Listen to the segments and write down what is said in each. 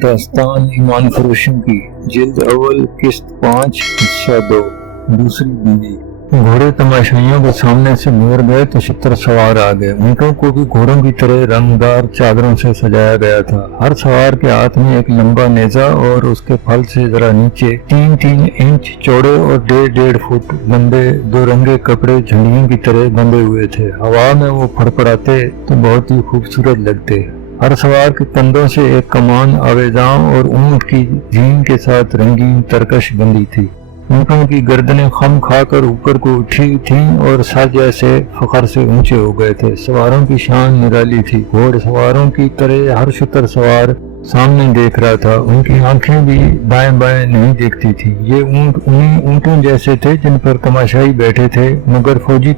दास्तान ईमान फरोशों की जिल्द अव्वल किस्त 5 हिस्सा 2 दूसरी बीवी। घोड़े तमाशाइयों के सामने से गुजर गए तो 70 सवार आ गए। ऊँटों को भी घोड़ों की तरह रंगदार चादरों से सजाया गया था। हर सवार के हाथ में एक लंबा नेजा और उसके फल से जरा नीचे 3-3 इंच चौड़े और 1.5 फुट लंबे दो रंगे कपड़े झंडियों की तरह बंधे हुए थे। हवा में वो फड़फड़ाते तो बहुत ही खूबसूरत लगते। हर सवार के कंधों से एक कमान आवेजां और ऊंट की जीन के साथ रंगीन तरकश बंधी थी। ऊँटों की गर्दनें खम खाकर ऊपर को उठी थीं और सर जैसे फखर से ऊंचे हो गए थे। सवारों की शान निराली थी। घोड़सवारों की तरह हर शुतर सवार सामने देख रहा था। उनकी आंखें भी दाएं बाएं नहीं देखती थी। ये ऊँट उन्हीं ऊँटों जैसे थे जिन पर तमाशाई बैठे थे, मगर फौजी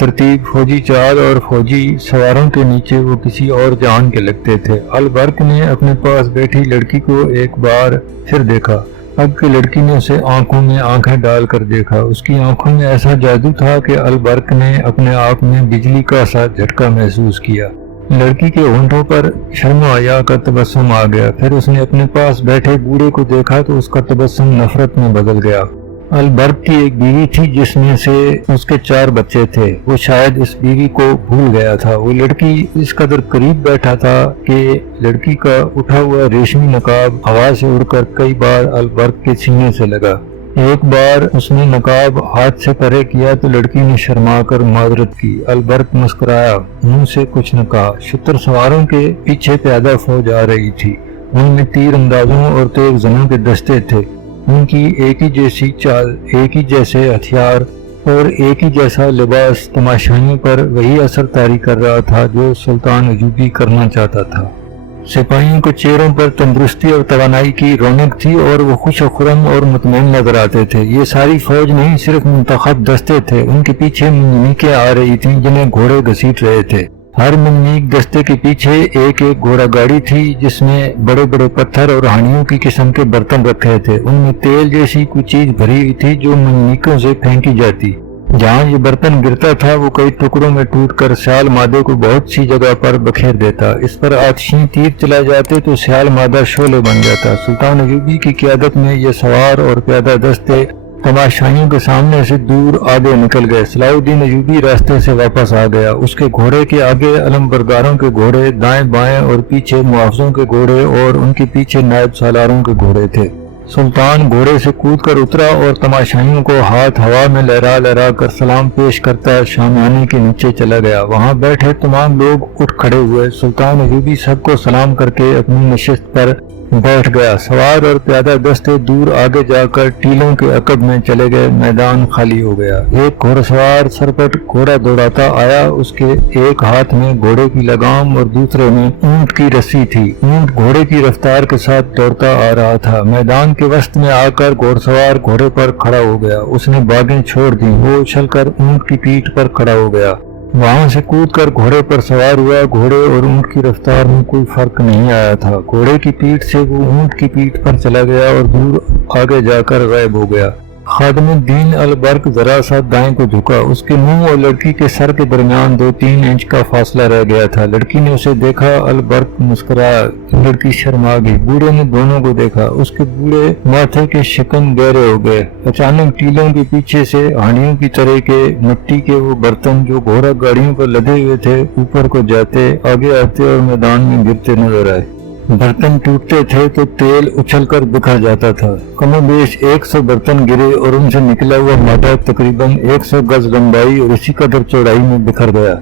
तरतीब, फौजी चाल और फौजी सवारों के नीचे वो किसी और जहान के लगते थे। अलबर्क ने अपने पास बैठी लड़की को एक बार फिर देखा। अब की लड़की ने उसे आंखों में आंखें डालकर देखा। उसकी आंखों में ऐसा जादू था कि अलबर्क ने अपने आप में बिजली का सा झटका महसूस किया। लड़की के होंठों पर शर्म हया का तबस्सुम आ गया। फिर उसने अपने पास बैठे बूढ़े को देखा तो उसका तबस्सुम नफरत में बदल गया। अलबर्क की एक बीवी थी जिसमें से उसके 4 बच्चे थे। वो शायद इस बीवी को भूल गया था। वो लड़की इस कदर करीब बैठा था कि लड़की का उठा हुआ रेशमी नकाब हवा से उड़कर कई बार अलबर्क के सीने से लगा। एक बार उसने नकाब हाथ से परे किया तो लड़की ने शर्मा कर माजरत की। अलबर्क मुस्कुराया, मुंह से कुछ न कहा। 70 सवारों के पीछे प्यादा फौज आ रही थी। उनमें तीर अंदाजों और तेज जनों के दस्ते थे। उनकी एक ही जैसी चाल, एक ही जैसे हथियार और एक ही जैसा लिबास तमाशाइयों पर वही असर तारी कर रहा था जो सुल्तान अयूबी करना चाहता था। सिपाहियों के चेहरों पर तंदुरुस्ती और तवानाई की रौनक थी और वो खुश खुरम और मुतमईन नजर आते थे। ये सारी फौज नहीं, सिर्फ मुंतखब दस्ते थे। उनके पीछे मंजनीकें आ रही थीं जिन्हें घोड़े घसीट रहे थे। हर मंजनीक दस्ते के पीछे एक एक घोड़ा गाड़ी थी जिसमें बड़े बड़े पत्थर और हानियों की किस्म के बर्तन रखे थे। उनमें तेल जैसी कुछ चीज भरी हुई थी जो मंजनीकों से फेंकी जाती। जहाँ ये बर्तन गिरता था वो कई टुकड़ों में टूटकर सियाल मादे को बहुत सी जगह पर बखेर देता। इस पर आतिशी तीर चला जाते तो सियाल मादा शोले बन जाता। सुल्तान अयूबी की क़यादत में ये सवार और प्यादा दस्ते तमाशाइयों के सामने से दूर आगे निकल गए। सलाउद्दीन अयूबी रास्ते से वापस आ गया। उसके घोड़े के आगे अलमबरदारों के घोड़े दाएं बाएं और पीछे मुआवजों के घोड़े और उनके पीछे नायब सालारों के घोड़े थे। सुल्तान घोड़े से कूदकर उतरा और तमाशाइयों को हाथ हवा में लहरा लहरा कर सलाम पेश करता शामियाने के नीचे चला गया। वहां बैठे तमाम लोग उठ खड़े हुए। सुल्तान अयूबी सबको सलाम करके अपनी नशिस्त पर बैठ गया। सवार और प्यादा दस्ते दूर आगे जाकर टीलों के अकब में चले गए। मैदान खाली हो गया। एक घोड़सवार सरपट घोड़ा दौड़ाता आया। उसके एक हाथ में घोड़े की लगाम और दूसरे में ऊंट की रस्सी थी। ऊंट घोड़े की रफ्तार के साथ दौड़ता आ रहा था। मैदान के वस्त में आकर घोड़सवार घोड़े पर खड़ा हो गया। उसने बागें छोड़ दी। वो उछलकर ऊंट की पीठ पर खड़ा हो गया। वहां से कूदकर घोड़े पर सवार हुआ। घोड़े और ऊंट की रफ्तार में कोई फर्क नहीं आया था। घोड़े की पीठ से वो ऊंट की पीठ पर चला गया और दूर आगे जाकर गायब हो गया। खादिमुद्दीन अलबर्क जरा सा दाएं को झुका। उसके मुंह और लड़की के सर के दरमियान 2-3 इंच का फासला रह गया था। लड़की ने उसे देखा। अलबर्क मुस्कुराया। लड़की शर्मा गई। बूढ़े ने दोनों को देखा। उसके बूढ़े माथे के शिकन गहरे हो गए। अचानक टीलों के पीछे से हांडियों की तरह के मिट्टी के वो बर्तन जो घोड़ा गाड़ियों पर लदे हुए थे ऊपर को जाते, आगे आते और मैदान में गिरते नजर आए। बर्तन टूटते थे तो तेल उछलकर बिखर जाता था। कमोबेश 100 बर्तन गिरे और उनसे निकला हुआ मादा तकरीबन 100 गज लंबाई और इसी कदर चौड़ाई में बिखर गया।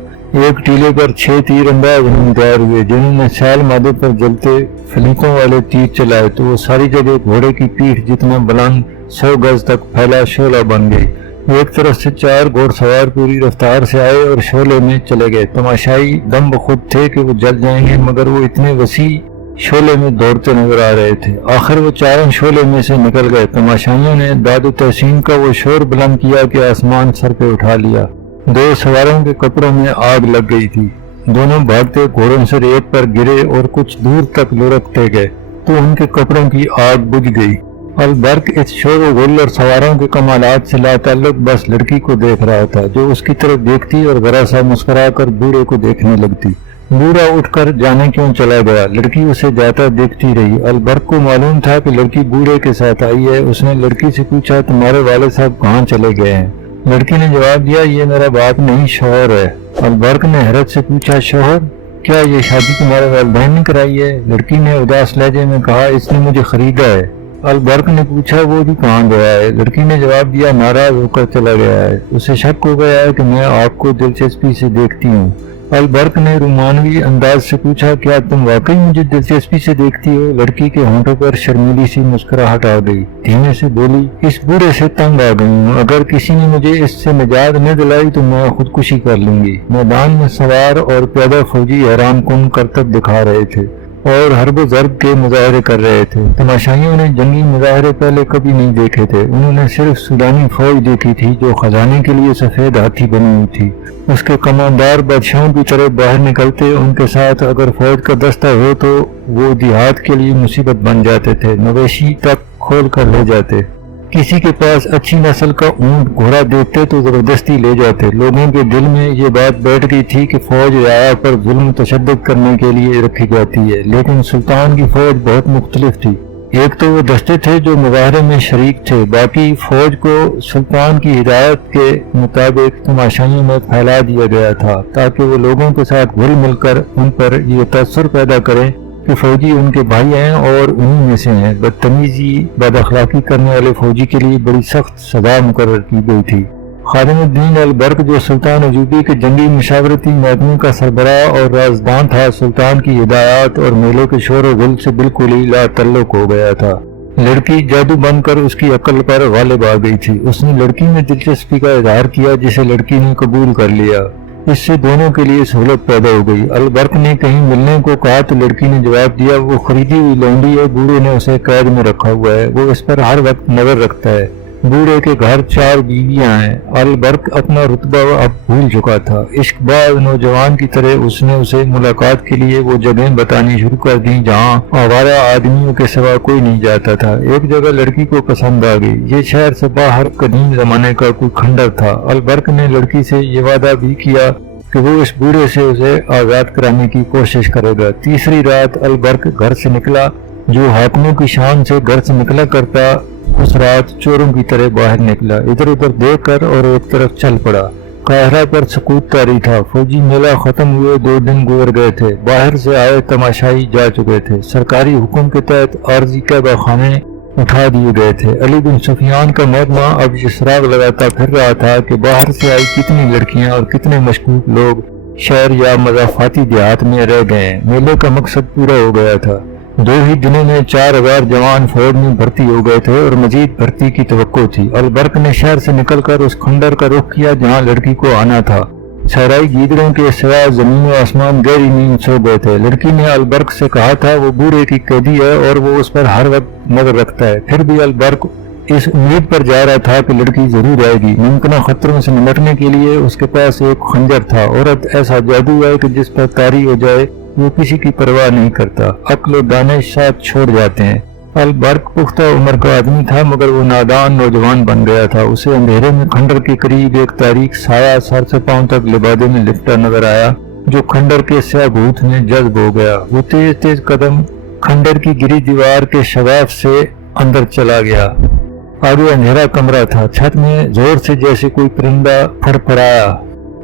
एक टीले पर 6 तीर अंदाज तैयार हुए जिन्होंने सैल मादे पर जलते फलीकों वाले तीर चलाए तो वो सारी जगह घोड़े की पीठ जितना बुलंद 100 गज तक फैला शोला बन गई। एक तरफ से 4 घोड़सवार पूरी रफ्तार से आए और शोले में चले गए। तमाशाई दम बखुद थे कि वो जल जाएंगे, मगर वो इतने वसी शोले में दौड़ते नजर आ रहे थे। आखिर वो चारों शोले में से निकल गए। तमाशाइयों ने दादो तहसीन का वो शोर बुलंद किया कि आसमान सर पे उठा लिया। 2 सवारों के कपड़ों में आग लग गई थी। दोनों भागते घोड़ों से रेत पर गिरे और कुछ दूर तक लुढ़कते गए तो उनके कपड़ों की आग बुझ गई। अलबर्क इस शोर गुल और सवारों के कमालात से लाताल्लुक बस लड़की को देख रहा था जो उसकी तरफ देखती और जरा सा मुस्कुरा कर बूढ़े को देखने लगती। बूढ़ा उठकर जाने क्यों चला गया। लड़की उसे जाता देखती रही। अलबर्क को मालूम था कि लड़की बूढ़े के साथ आई है। उसने लड़की से पूछा, तुम्हारे वाले साहब कहाँ चले गए हैं। लड़की ने जवाब दिया, ये मेरा बाप नहीं, शौहर है। अलबर्क ने हैरत से पूछा, शौहर? क्या ये शादी तुम्हारे वालिदैन ने कराई है? लड़की ने उदास लहजे में कहा, इसने मुझे खरीदा है। अलबर्क ने पूछा, वो भी कहाँ गया है? लड़की ने जवाब दिया, नाराज होकर चला गया है। उसे शक हो गया है कि मैं आपको दिलचस्पी से देखती हूँ। अलबर्क ने रोमानवी अंदाज से पूछा, क्या तुम वाकई मुझे दिलचस्पी से देखती हो? लड़की के होंठों पर शर्मीली सी मुस्कुराहट आ गई। धीमे से बोली, इस बूढ़े से तंग आ गई हूँ। अगर किसी ने मुझे इससे निजात न दिलाई तो मैं खुदकुशी कर लूंगी। मैदान में सवार और पैदा फौजी हैरान कुन करतब दिखा रहे थे और हर्ब ज़र्ब के मुजाहरे कर रहे थे। तमाशाइयों ने जंगी मुजाहरे पहले कभी नहीं देखे थे। उन्होंने सिर्फ सूडानी फौज देखी थी जो खजाने के लिए सफेद हाथी बनी हुई थी। उसके कमांडर बादशाहों की तरह बाहर निकलते, उनके साथ अगर फौज का दस्ता हो तो वो जिहाद के लिए मुसीबत बन जाते थे, मवेशी तक खोल कर ले जाते। किसी के पास अच्छी नस्ल का ऊंट घोड़ा देखते तो जबरदस्ती ले जाते। लोगों के दिल में ये बात बैठ गई थी कि फौज रियाया पर जुल्म तशद्दुद करने के लिए रखी जाती है, लेकिन सुल्तान की फौज बहुत मुख्तलिफ थी। एक तो वो दस्ते थे जो मुजाहरे में शरीक थे, बाकी फौज को सुल्तान की हिदायत के मुताबिक तमाशाइयों में फैला दिया गया था ताकि वो लोगों के साथ घुल मिलकर उन पर ये तअस्सुर पैदा करें कि फौजी उनके भाई हैं और उन्हीं में से हैं। बदतमीजी बदअखलाकी करने वाले फौजी के लिए बड़ी सख्त सजा मुकर्रर की गई थी। खादिमुद्दीन अलबर्क जो सुल्तान अजूबी के जंगी मुशावरती महकमे का सरबराह और राजदान था, सुल्तान की हिदायत और मेलों के शोर गुल से बिल्कुल ही लातल्लुक हो गया था। लड़की जादू बनकर उसकी अक्ल पर गालिब आ गई थी। उसने लड़की में दिलचस्पी का इजहार किया जिसे लड़की ने कबूल कर लिया। इससे दोनों के लिए सहूलत पैदा हो गई। अलबर्क ने कहीं मिलने को कहा तो लड़की ने जवाब दिया, वो खरीदी हुई लौंडी है, बूढ़े ने उसे कैद में रखा हुआ है, वो इस पर हर वक्त नजर रखता है। बूढ़े के घर 4 बीवियां हैं। अलबर्क अपना रुतबा अब भूल चुका था। इश्कबाज नौजवान की तरह उसने उसे मुलाकात के लिए वो जगह बतानी शुरू कर दी जहाँ आवारा आदमियों के सिवा कोई नहीं जाता था। एक जगह लड़की को पसंद आ गई। ये शहर से बाहर कदीम जमाने का कोई खंडर था। अलबर्क ने लड़की से ये वादा भी किया कि वो इस बूढ़े से उसे आजाद कराने की कोशिश करेगा। तीसरी रात अलबर्क घर से निकला। जो हाकिमों की शान से घर से निकला करता, उस रात चोरों की तरह बाहर निकला। इधर उधर देखकर और एक तरफ चल पड़ा। काहिरा पर सकूत तारी था। फौजी मेला खत्म हुए 2 दिन गुजर गए थे। बाहर से आए तमाशाई जा चुके थे। सरकारी हुक्म के तहत आर्जी कैबा खाने उठा दिए गए थे। अली बिन सुफियान का महकमा अब ये सुराग लगाता फिर रहा था कि बाहर से आई कितनी लड़कियां और कितने मशकूक लोग शहर या मजाफाती देहात में रह गए। मेले का मकसद पूरा हो गया था। 2 ही दिनों में 4000 जवान फौज में भर्ती हो गए थे और मजीद भर्ती की तवक्को थी। अलबर्क ने शहर से निकलकर उस खंडर का रुख किया जहाँ लड़की को आना था। सहराई गीदड़ों के सिवा जमीन और आसमान गहरी नींद सो गए थे। लड़की ने अलबर्क से कहा था वो बूढ़े की कैदी है और वो उस पर हर वक्त नजर रखता है। फिर भी अलबर्क इस उम्मीद पर जा रहा था कि लड़की जरूर आएगी। मुमकिन खतरों से निपटने के लिए उसके पास एक खंजर था। औरत ऐसा जादू है कि जिस पर तारी हो जाए वो किसी की परवाह नहीं करता। अक्ल और दानिश साथ छोड़ जाते हैं। अलबर्क पुख्ता उम्र का आदमी था मगर वो नादान नौजवान बन गया था। उसे अंधेरे में खंडर के करीब एक तारीख साया सर से पांव तक लिबादे में लिपटा नजर आया जो खंडर के स्याह भूत में जज्ब हो गया। वो तेज तेज कदम खंडर की गिरी दीवार के शगाफ से अंदर चला गया। आगे अंधेरा कमरा था। छत में जोर से जैसे कोई परिंदा फड़फड़ाया।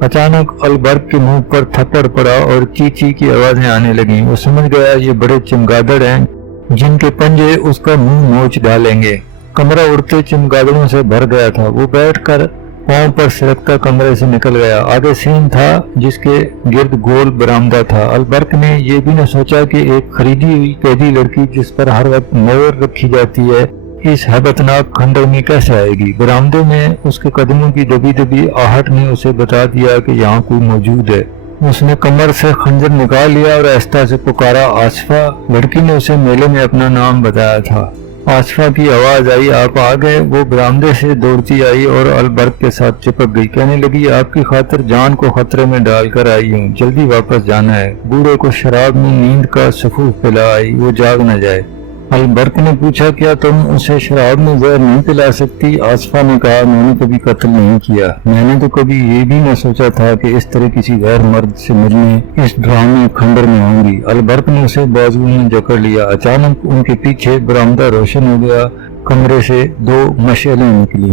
अचानक अलबर्क के मुंह पर थप्पड़ पड़ा और चींची की आवाजें आने लगी। वो समझ गया ये बड़े चमगादड़ हैं जिनके पंजे उसका मुंह नोच डालेंगे। कमरा उड़ते चमगादड़ों से भर गया था। वो बैठकर पांव पर सिरकता कमरे से निकल गया। आगे सीन था जिसके गिर्द गोल बरामदा था। अलबर्क ने यह भी न सोचा कि एक खरीदी हुई कैदी लड़की जिस पर हर वक्त नजर रखी जाती है इस हैबतनाक खंडर में कैसे आएगी। बरामदे में उसके कदमों की दबी दबी आहट ने उसे बता दिया कि यहाँ कोई मौजूद है। उसने कमर से खंजर निकाल लिया और आहिस्ता से पुकारा, आसिफा। लड़की ने उसे मेले में अपना नाम बताया था। आसिफा की आवाज आई, आप आ गए। वो बरामदे से दौड़ती आई और अलबर्क के साथ चिपक गई। कहने लगी, आपकी खातिर जान को खतरे में डालकर आई हूँ, जल्दी वापस जाना है। बूढ़े को शराब में नींद का सफूफ पिला आई, वो जाग न जाए। البرق نے پوچھا کیا تم اسے شراب میں زہر نہیں پلا سکتی؟ آصفہ نے کہا میں نے کبھی قتل نہیں کیا، میں نے تو کبھی یہ بھی نہ سوچا تھا کہ اس طرح کسی غیر مرد سے ملنے اس ڈراؤنے کھنڈر میں ہوں گی۔ البرق نے اسے بازو میں جکڑ لیا۔ اچانک ان کے پیچھے برآمدہ روشن ہو گیا، کمرے سے 2 مشعلیں نکلی۔